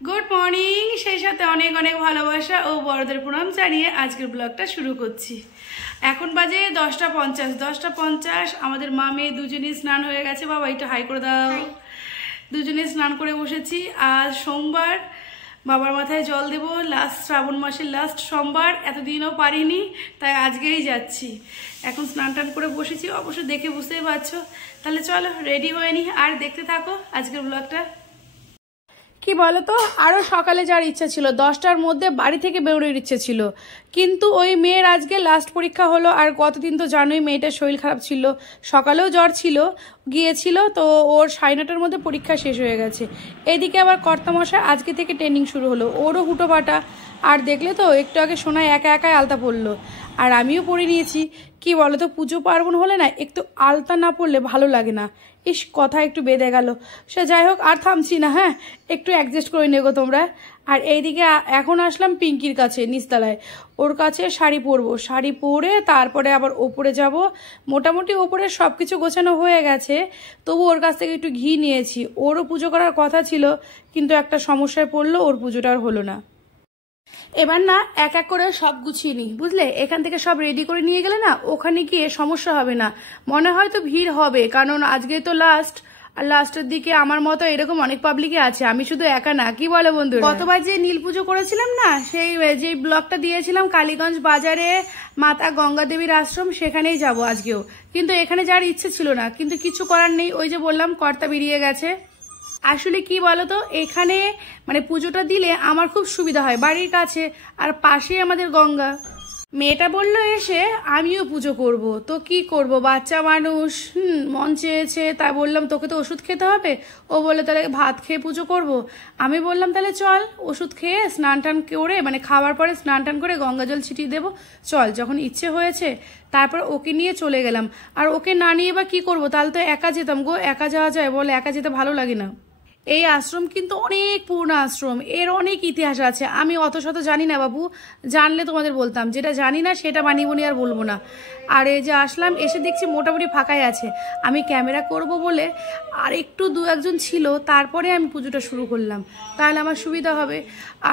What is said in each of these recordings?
Good morning, সেই সাথে অনেক অনেক ভালোবাসা ও বড়দের প্রণাম জানিয়ে আজকের ব্লগটা শুরু করছি। এখন বাজে 10:50। 10:50 আমাদের মা মেয়ে দুজনেই স্নান হয়ে গেছে। বাবা একটু হাই করে দাও। দুজনে স্নান করে বসেছি। আজ সোমবার, বাবার মাথায় জল দেব। লাস্ট শ্রাবণ মাসের লাস্ট সোমবার, এতদিনও পারিনি, তাই আজকেই যাচ্ছি। এখন স্নান টান করে বসেছি, অবশ্য দেখে বুঝতেই পারছো। তাহলে চলো রেডি হয়ে নি আর দেখতে থাকো আজকের ব্লগটা। কি বলতো, আরো সকালে যাওয়ার ইচ্ছা ছিল, 10টার মধ্যে বাড়ি থেকে বেরোনোর ইচ্ছে ছিল, কিন্তু ওই মেয়ের আজকে লাস্ট পরীক্ষা হলো। আর গতদিন তো জানোই মেয়েটার শরীর খারাপ ছিল, সকালেও জ্বর ছিল, গিয়েছিল তো ওর 9:30টার মধ্যে পরীক্ষা শেষ হয়ে গেছে। এদিকে আবার কর্তামশাই আজকে থেকে ট্রেনিং শুরু হলো, ওরও হুটোপাটা। আর দেখলে তো একটু আগে সোনায় একা একাই আলতা পড়লো, আর আমিও পরে নিয়েছি। কি বলতো, পুজো পার্বণ হলে না একটু আলতা না পড়লে ভালো লাগে না। ইস, কথা একটু বেঁধে গেল। সে যাই হোক, আর থামছি না, হ্যাঁ একটু অ্যাডজাস্ট করে নেগো তোমরা। আর এইদিকে এখন আসলাম পিঙ্কির কাছে নিচতলায়, ওর কাছে শাড়ি পরবো। শাড়ি পরে তারপরে আবার ওপরে যাব। মোটামুটি ওপরে সব কিছু গোছানো হয়ে গেছে, তবু ওর কাছ থেকে একটু ঘি নিয়েছি। ওরও পুজো করার কথা ছিল, কিন্তু একটা সমস্যায় পড়লো, ওর পুজোটা আর হলো না। এবার না এক এক করে সব গুছিয়ে নিই, বুঝলে? এখান থেকে সব রেডি করে নিয়ে গেলে না ওখানে গিয়ে সমস্যা হবে না। মনে হয় তো ভিড় হবে, কারণ আজকে তো লাস্ট, আর লাস্টের দিকে আমার মতো এরকম অনেক পাবলিকই আছে, আমি শুধু একা না। কি বলে বন্ধু, গতবার যে নীল পুজো করেছিলাম না, সেই যে ব্লগটা দিয়েছিলাম কালীগঞ্জ বাজারে মাতা গঙ্গা দেবীর আশ্রম, সেখানেই যাব আজকেও। কিন্তু এখানে যাওয়ার ইচ্ছে ছিল না, কিন্তু কিছু করার নেই। ওই যে বললাম কর্তা বেরিয়ে গেছে। আসলে কি বলতো, এখানে মানে পুজোটা দিলে আমার খুব সুবিধা হয়, বাড়ির কাছে আর পাশেই আমাদের গঙ্গা। মেয়েটা বললো এসে আমিও পুজো করব, তো কি করব, বাচ্চা মানুষ, মন চেয়েছে, তাই বললাম তোকে তো ওষুধ খেতে হবে। ও বললো তাহলে ভাত খেয়ে পুজো করব। আমি বললাম তাহলে চল ওষুধ খেয়ে স্নান টান করে, মানে খাওয়ার পরে স্নান টান করে গঙ্গা জল ছিটিয়ে দেবো, চল। যখন ইচ্ছে হয়েছে তারপর ওকে নিয়ে চলে গেলাম। আর ওকে না নিয়ে বা কি করবো, তাহলে তো একা যেতাম গো। একা যাওয়া যায় বলে? একা যেতে ভালো লাগে না। এই আশ্রম কিন্তু অনেক পুরনো আশ্রম, এর অনেক ইতিহাস আছে। আমি অত শত জানি না বাবু, জানলে তোমাদের বলতাম, যেটা জানি না সেটা বানিয়ে আর বলবো না। আর এই যে আসলাম, এসে দেখছি মোটামুটি ফাঁকাই আছে। আমি ক্যামেরা করব বলে আর একটু দু একজন ছিল, তারপরে আমি পুজোটা শুরু করলাম, তাহলে আমার সুবিধা হবে।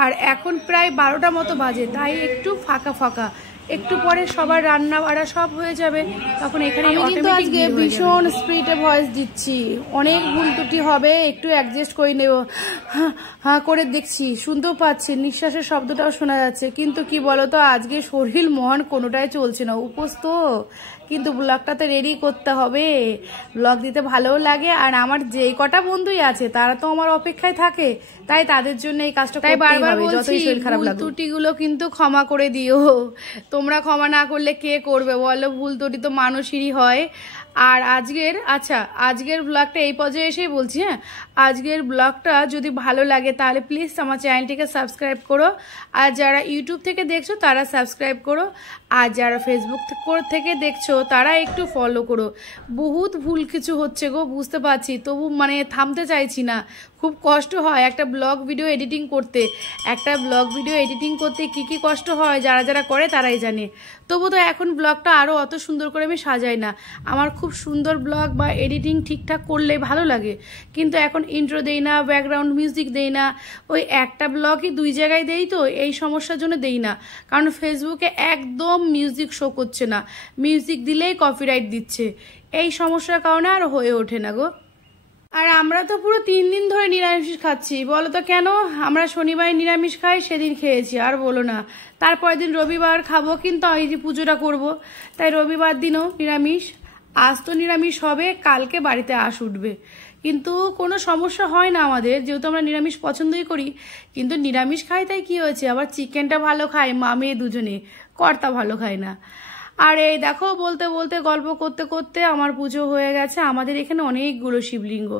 আর এখন প্রায় 12টা মতো বাজে, তাই একটু ফাঁকা ফাঁকা। একটু পরে সবার রান্না বাড়া সব হয়ে যাবে, তখন এখানে কিন্তু আজকে ভীষণ স্পিডে ভয়েস দিচ্ছি, অনেক ভুল ত্রুটি হবে, একটু অ্যাডজাস্ট করে নেব। হ্যাঁ করে দেখছি, শুনতেও পাচ্ছি, নিঃশ্বাসের শব্দটাও শোনা যাচ্ছে। কিন্তু কি বলতো, আজকে শরীর মন কোনোটাই চলছে না, উপোস তো, কিন্তু ব্লগটাতে রেডি করতে হবে। ব্লগ দিতে ভালোও লাগে, আর আমার যেই কটা বন্ধুই আছে তারা তো আমার অপেক্ষায় থাকে, তাই তাদের জন্য এই কাজটা করতেই হবে, যতই শরীর খারাপ লাগুক। ত্রুটিগুলো কিন্তু ক্ষমা করে দিও, তোমরা ক্ষমা না করলে কে করবে বলো? ভুল ত্রুটি তো মানুষেরই হয়। আর আজকের ব্লগটা এই পর্যায়ে এসেই বলছি, হ্যাঁ আজকের ব্লগটা যদি ভালো লাগে তাহলে প্লিজ আমার চ্যানেলটিকে সাবস্ক্রাইব করো। আর যারা ইউটিউব থেকে দেখছো তারা সাবস্ক্রাইব করো, আর যারা ফেসবুক থেকে দেখছো তারা একটু ফলো করো। বহুত ভুল কিছু হচ্ছে গো, বুঝতে পারছি, তবু মানে থামতে চাইছি না। খুব কষ্ট হয় একটা ব্লগ ভিডিও এডিটিং করতে, কি কি কষ্ট হয় যারা যারা করে তারাই জানে। তবু তো এখন ব্লগটা আরও অত সুন্দর করে আমি সাজাই না। আমার খুব সুন্দর ব্লগ বা এডিটিং ঠিকঠাক করলে ভালো লাগে, কিন্তু এখন ইন্ট্রো দেই না, ব্যাকগ্রাউন্ড মিউজিক দেই না। ওই একটা ব্লগই 2 জায়গায় দেই, তো এই সমস্যার জন্য দেই না। কারণ ফেসবুকে একদম মিউজিক শো করছে না, মিউজিক দিলেই কপিরাইট দিচ্ছে। এই সমস্যার কারণে আর হয়ে ওঠে না গো। আর আমরা তো পুরো 3 দিন ধরে নিরামিষ খাচ্ছি, বলো তো কেন? আমরা শনিবারে নিরামিষ খাই, সেদিন খেয়েছি, আর বলো না। তারপরের দিন রবিবার খাবো, কিন্তু এই যে পুজোটা করবো, তাই রবিবার দিনও নিরামিষ। আজ তো নিরামিষ হবে, কালকে বাড়িতে আঁশ উঠবে, কিন্তু কোনো সমস্যা হয় না আমাদের, যেহেতু আমরা নিরামিষ পছন্দই করি। কিন্তু নিরামিষ খাই তাই কি হয়েছে, আবার চিকেনটা ভালো খায় মা মেয়ে দুজনে, কর্তা ভালো খায় না। আর এই দেখো, বলতে বলতে গল্প করতে করতে আমার পুজো হয়ে গেছে। আমাদের এখানে অনেকগুলো শিবলিঙ্গ,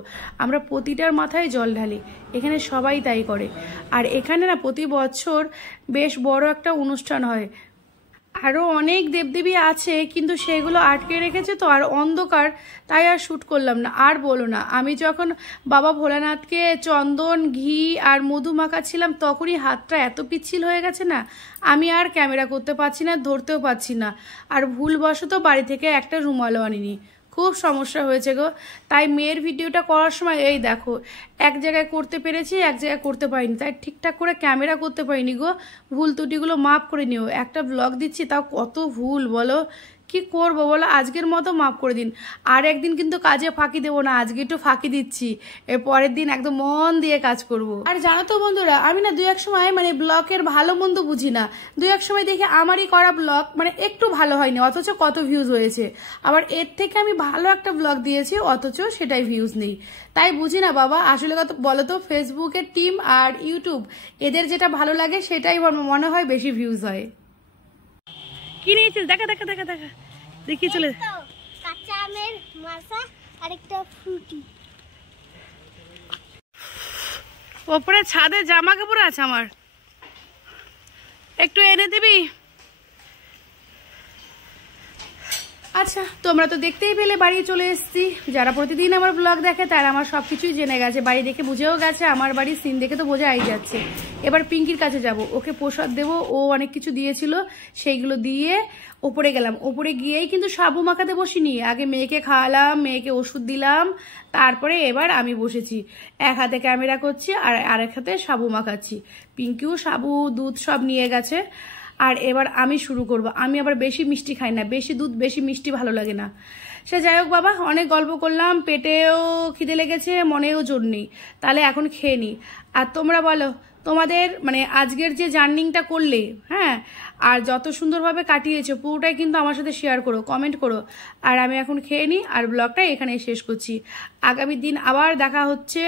আমরা প্রতিটার মাথায় জল ঢালি, এখানে সবাই তাই করে। আর এখানে না প্রতি বছর বেশ বড় একটা অনুষ্ঠান হয়। আরও অনেক দেবদেবী আছে, কিন্তু সেগুলো আটকে রেখেছে তো, আর অন্ধকার, তাই আর শ্যুট করলাম না। আর বলো না, আমি যখন বাবা ভোলানাথকে চন্দন ঘি আর মধু মাখাচ্ছিলাম, তখনই হাতটা এত পিচ্ছিল হয়ে গেছে না, আমি আর ক্যামেরা করতে পারছি না, ধরতেও পারছি না। আর ভুলবশত বাড়ি থেকে একটা রুমালও আনিনি, খুব সমস্যা হয়েছে গো। তাই মেয়ের ভিডিওটা করার সময় এই দেখো এক জায়গায় করতে পেরেছি, এক জায়গায় করতে পারিনি, তাই ঠিকঠাক করে ক্যামেরা করতে পারিনি গো। ভুল ত্রুটিগুলো মাফ করে নিও। একটা ব্লগ দিচ্ছি তাও কত ভুল বলো, কি করবো বলো, আজকের মতো মাফ করে দিন। আর একদিন কিন্তু কাজে ফাঁকি দেবো না, আজকে একটু ফাঁকি দিচ্ছি, এর পরের দিন একদম মন দিয়ে কাজ করব। আর জানো তো বন্ধুরা, আমি না দু এক সময় মানে ব্লগের ভালো মন্দ বুঝি না, দু এক সময় দেখি আমারই করা ব্লগ মানে একটু ভালো হয়নি, অথচ কত ভিউজ হয়েছে। আবার এর থেকে আমি ভালো একটা ব্লগ দিয়েছি, অথচ সেটাই ভিউজ নেই। তাই বুঝি না বাবা, আসলে কত বলো তো, ফেসবুকের টিম আর ইউটিউব এদের যেটা ভালো লাগে সেটাই মনে হয় বেশি ভিউজ হয়। কি নিয়েছিস? দেখা দেখা দেখা দেখা দেখি চলে। কাঁচা আমের মাসা আর একটা ফ্রুটি। ওপরে ছাদে জামা কাপড় আছে আমার, একটু এনে দিবি? আচ্ছা, তোমরা তো দেখতেই পেলে বাড়ি চলে এসেছি। যারা প্রতিদিন আমার ব্লগ দেখে তারা আমার সবকিছুই জেনে গেছে, বাড়ি দেখে বুঝেও গেছে, আমার বাড়ির সিন দেখে তো বোঝাই যাচ্ছে। এবার পিঙ্কির কাছে যাব, ওকে প্রসাদ দেবো, ও অনেক কিছু দিয়েছিল সেইগুলো দিয়ে ওপরে গেলাম। ওপরে গিয়েই কিন্তু সাবু মাখাতে বসিনি, আগে মেয়েকে খাওয়ালাম, মেয়েকে ওষুধ দিলাম, তারপরে এবার আমি বসেছি, এক হাতে ক্যামেরা করছি আর আরেক হাতে সাবু মাখাচ্ছি। পিঙ্কিও সাবু দুধ সব নিয়ে গেছে। আর এবার আমি শুরু করব। আমি আবার বেশি মিষ্টি খাই না, বেশি দুধ বেশি মিষ্টি ভালো লাগে না। সে যাই হোক বাবা, অনেক গল্প করলাম, পেটেও খিদে লেগেছে, মনেও জোর নেই, তাহলে এখন খেয়ে নি। আর তোমরা বলো, তোমাদের মানে আজকের যে জার্নিংটা করলে, হ্যাঁ, আর যত সুন্দরভাবে কাটিয়েছো পুরোটাই কিন্তু আমার সাথে শেয়ার করো, কমেন্ট করো। আর আমি এখন খেয়ে নিই আর ব্লগটা এখানে শেষ করছি। আগামী দিন আবার দেখা হচ্ছে